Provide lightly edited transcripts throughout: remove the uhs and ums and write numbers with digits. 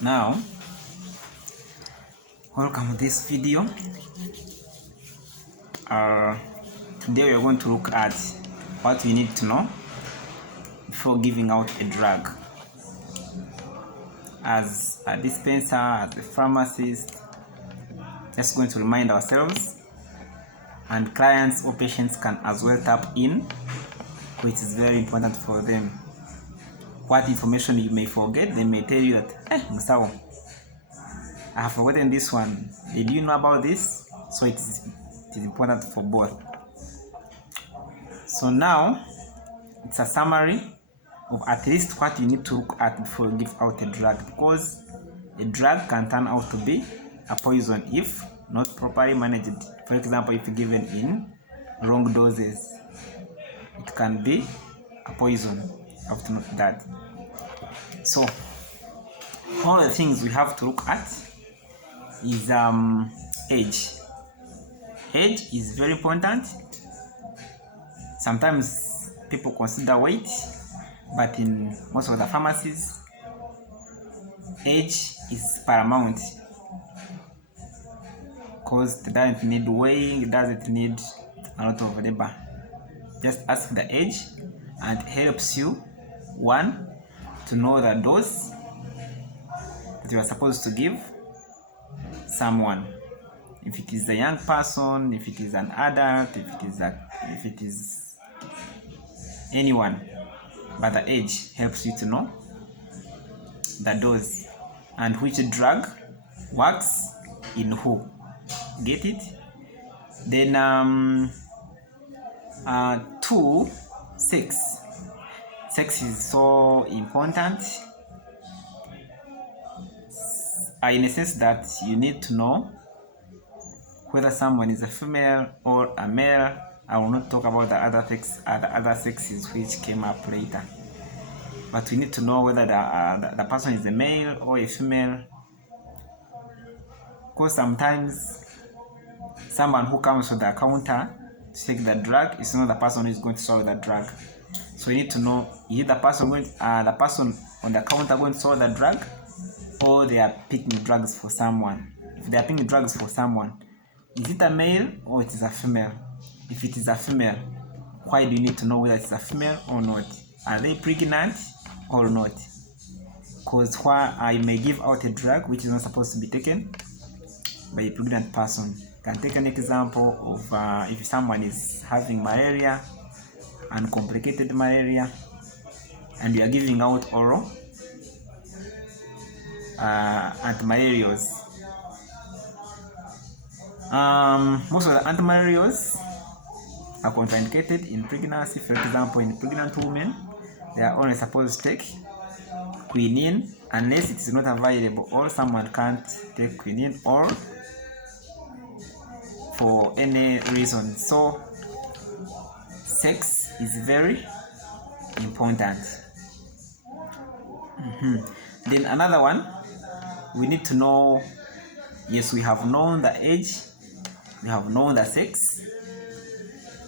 Now, welcome to this video. Today we are going to look at what you need to know before giving out a drug. As a dispenser, as a pharmacist, just going to remind ourselves, and clients or patients can as well tap in, which is very important for them. What information you may forget, they may tell you that, Musawo, I have forgotten this one. Did you know about this? So it is important for both. So now, it's a summary of at least what you need to look at before you give out a drug, because a drug can turn out to be a poison if not properly managed. For example, if given in wrong doses, it can be a poison. You have to note that. So all the things we have to look at is age. Age is very important. Sometimes people consider weight, but in most of the pharmacies, age is paramount, because it doesn't need weighing, it doesn't need a lot of labor. Just ask the age, and it helps you, one, to know the dose that you are supposed to give someone. If it is a young person, if it is an adult, if it is anyone, but the age helps you to know the dose and which drug works in who. Get it? Then 2, sex. Sex is so important, in a sense that you need to know whether someone is a female or a male. I will not talk about the other sexes which came up later, but we need to know whether the person is a male or a female, because sometimes someone who comes to the counter to take the drug is not the person who is going to swallow the drug. So you need to know, is the person on the counter going to swallow the drug, or they are picking drugs for someone. If they are picking drugs for someone, is it a male or it is a female? If it is a female, why do you need to know whether it's a female or not? Are they pregnant or not? Because you may give out a drug which is not supposed to be taken by a pregnant person. You can take an example of if someone is having malaria, uncomplicated malaria, and you are giving out oral antimalarials. Most of the antimalarials are contraindicated in pregnancy. For example, in pregnant women, they are only supposed to take quinine unless it is not available, or someone can't take quinine, or for any reason. So sex is very important. Then another one, we need to know, yes, we have known the age, we have known the sex.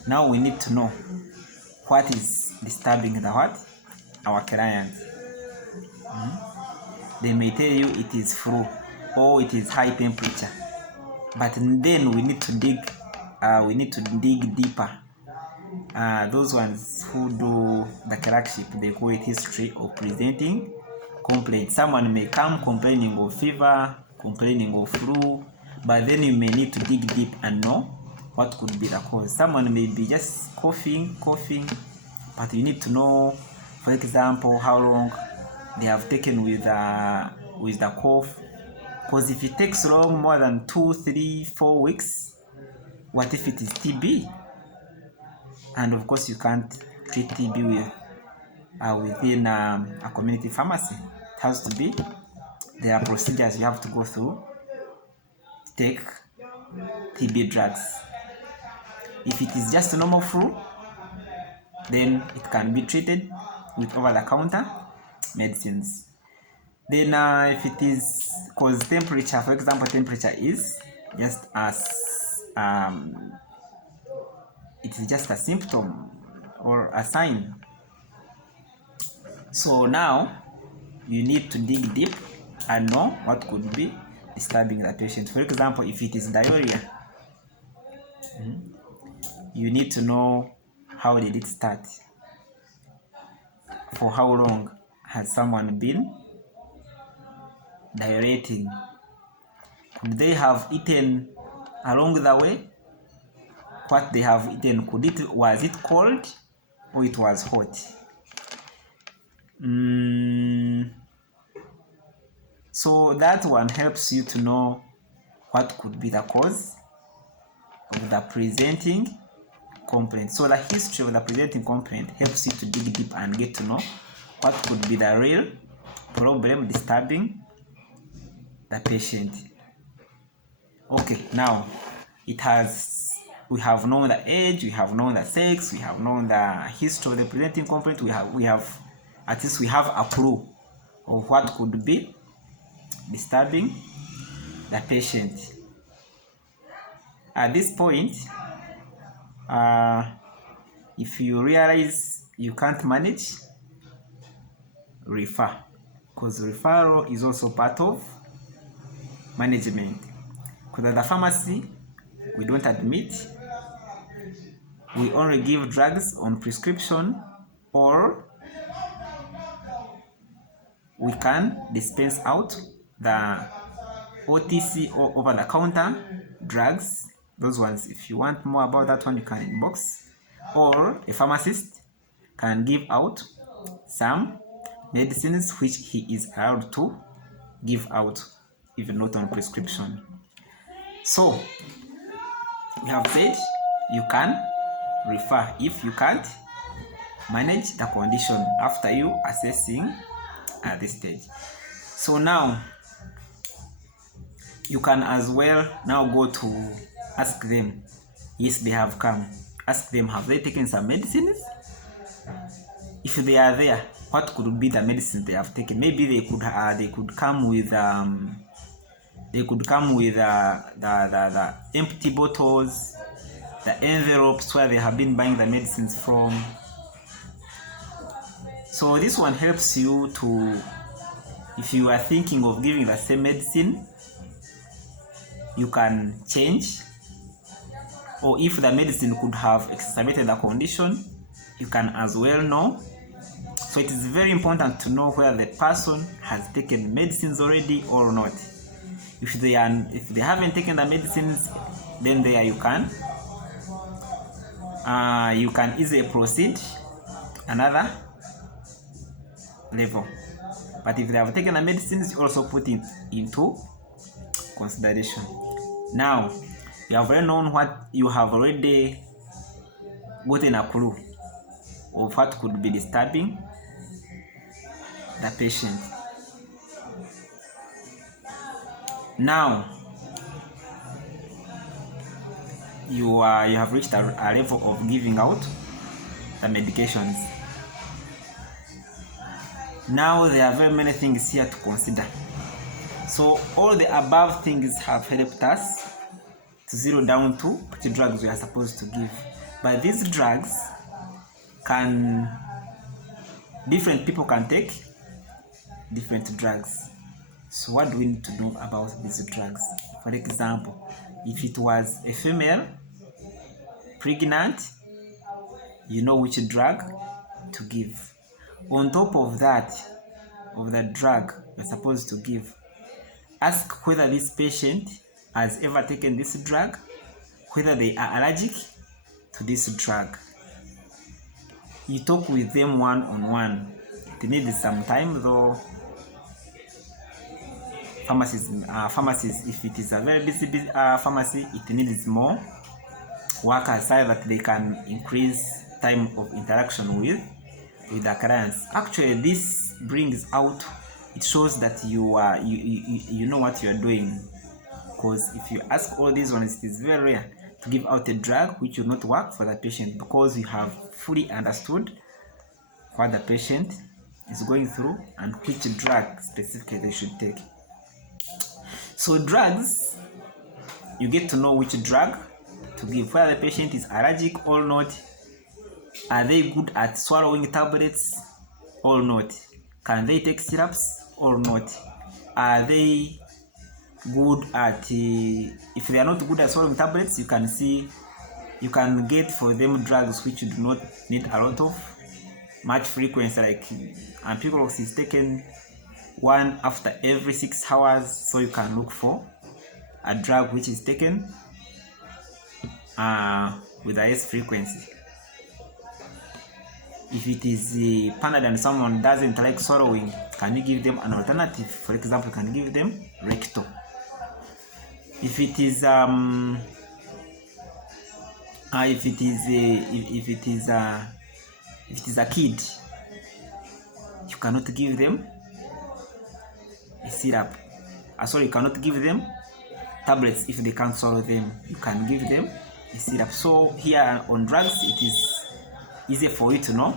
Now we need to know what is disturbing our client. They may tell you it is flu or it is high temperature, but then we need to dig deeper. Those ones who do the clerkship, they call it history of presenting complaint. Someone may come complaining of fever, complaining of flu, but then you may need to dig deep and know what could be the cause. Someone may be just coughing, but you need to know, for example, how long they have taken with the cough. Because if it takes long, more than 2, 3, 4 weeks, what if it is TB? And of course, you can't treat TB within a community pharmacy. It has to be, there are procedures you have to go through to take TB drugs. If it is just a normal flu, then it can be treated with over-the-counter medicines. Then if it is, because temperature, for example, temperature is just it is just a symptom or a sign. So now you need to dig deep and know what could be disturbing the patient. For example, if it is diarrhea, you need to know how did it start, for how long has someone been diureting, could they have eaten along the way, what they have eaten, was it cold or it was hot. So that one helps you to know what could be the cause of the presenting complaint. So the history of the presenting complaint helps you to dig deep and get to know what could be the real problem disturbing the patient. Okay, now we have known the age, we have known the sex, we have known the history of the presenting complaint. We have at least we have a clue of what could be disturbing the patient. At this point, if you realize you can't manage, refer, because referral is also part of management. Because at the pharmacy, we don't admit, we only give drugs on prescription, or we can dispense out the OTC or over-the-counter drugs. Those ones, if you want more about that one, you can inbox. Or a pharmacist can give out some medicines which he is allowed to give out, even not on prescription. So we have said you can refer if you can't manage the condition after you assessing at this stage. So now you can as well now go to ask them. Yes, they have come. Ask them, have they taken some medicines? If they are there, what could be the medicines they have taken? Maybe they could come with the empty bottles, the envelopes where they have been buying the medicines from. So this one helps you to, if you are thinking of giving the same medicine, you can change. Or if the medicine could have exacerbated the condition, you can as well know. So it is very important to know where the person has taken medicines already or not. If they haven't taken the medicines, then there you can easily proceed another level. But if they have taken the medicines, you also put it into consideration. Now you have already known what you have already gotten a clue of what could be disturbing the patient. Now you have reached a level of giving out the medications. Now there are very many things here to consider. So all the above things have helped us to zero down to which drugs we are supposed to give. But these drugs different people can take different drugs. So what do we need to know about these drugs? For example, if it was a female pregnant, you know which drug to give. On top of that, of the drug you're supposed to give, ask whether this patient has ever taken this drug, whether they are allergic to this drug. You talk with them one-on-one. It needs some time though. Pharmacies, if it is a very busy pharmacy, it needs more workers so that they can increase time of interaction with the clients. Actually, this brings out, it shows that you know what you are doing. Because if you ask all these ones, it is very rare to give out a drug which will not work for the patient, because you have fully understood what the patient is going through and which drug specifically they should take. So drugs, you get to know which drug to give, whether the patient is allergic or not. Are they good at swallowing tablets or not? Can they take syrups or not? are they good at if they are not good at swallowing tablets, you can see you can get for them drugs which you do not need a lot of much frequency, like ampiclox is taken one after every 6 hours, so you can look for a drug which is taken with a highest frequency. If it is Panadol and someone doesn't like swallowing, can you give them an alternative? For example, you can give them Recto. If it is a kid, you cannot give them a syrup. Sorry, you cannot give them tablets if they can't swallow them. You can give them a syrup. So here on drugs, it is easy for you to know,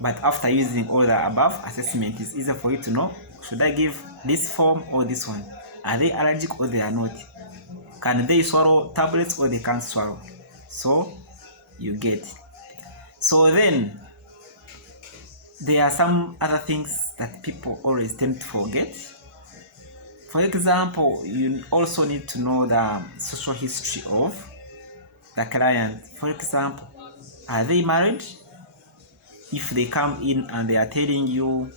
but after using all the above assessment, it's easier for you to know, should I give this form or this one? Are they allergic or they are not? Can they swallow tablets or they can't swallow? So you get. So then there are some other things that people always tend to forget. For example, you also need to know the social history of the client. For example, are they married? If they come in and they are telling you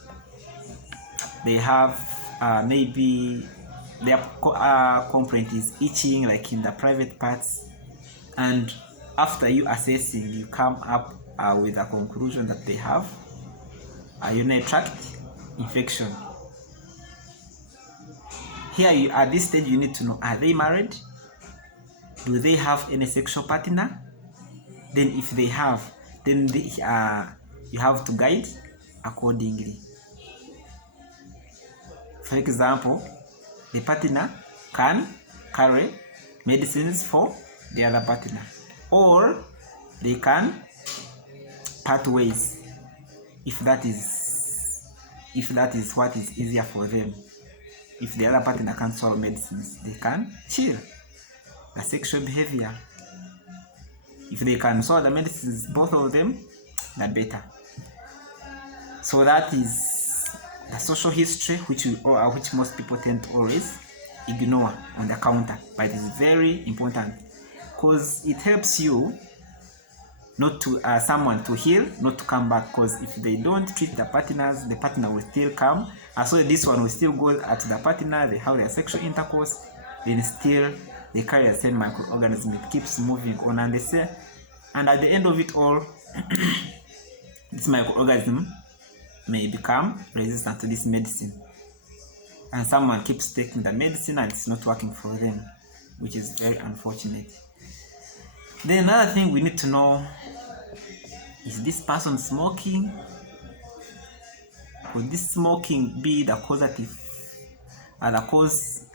they have maybe their complaint is itching, like in the private parts, and after you assessing, you come up with a conclusion that they have a urinary tract infection. Here, at this stage, you need to know, are they married? Do they have any sexual partner? Then if they have, then you have to guide accordingly. For example, the partner can carry medicines for the other partner, or they can part ways if that is what is easier for them. If the other partner can't swallow medicines, they can chill the sexual behavior. If they can swallow the medicines, both of them, the better. So that is the social history which most people tend to always ignore on the counter, but it is very important because it helps you not to someone to heal, not to come back. Because if they don't treat the partners, the partner will still come, and so this one will still go at the partner. They have their sexual intercourse, then still they carry the same microorganism. It keeps moving on, and they say, and at the end of it all, this microorganism may become resistant to this medicine, and someone keeps taking the medicine and it's not working for them, which is very unfortunate. Then another thing we need to know, is this person smoking? Could this smoking be the causative, the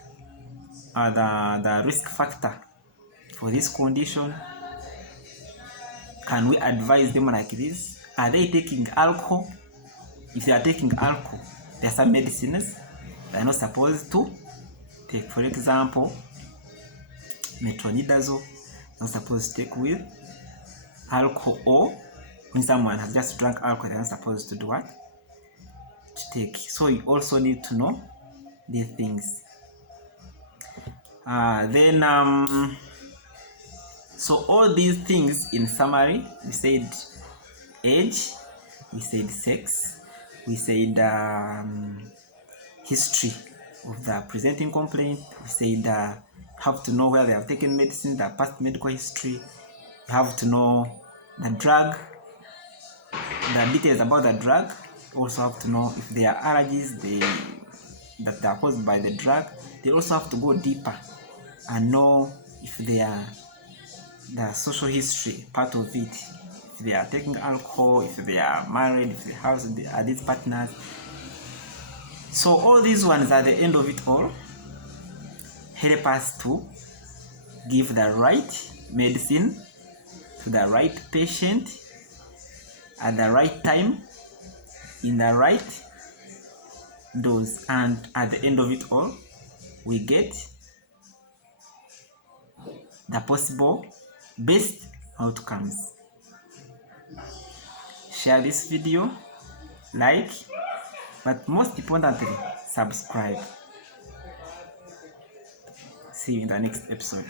risk factor for this condition? Can we advise them like this? Are they taking alcohol? If they are taking alcohol, there are some medicines they are not supposed to take. For example, metronidazole, not supposed to take with alcohol, or when someone has just drank alcohol, they're not supposed to do what? To take. So you also need to know these things. So all these things in summary, we said age, we said sex, we said history of the presenting complaint, we said have to know where they have taken medicine, the past medical history, you have to know the drug, the details about the drug, also have to know if there are allergies that are caused by the drug. They also have to go deeper and know if they are the social history part of it, if they are taking alcohol, if they are married, if they have are these partners. So all these ones at the end of it all help us to give the right medicine to the right patient at the right time in the right dose, and at the end of it all we get the possible best outcomes. Share this video, like, But most importantly, subscribe. See you in the next episode.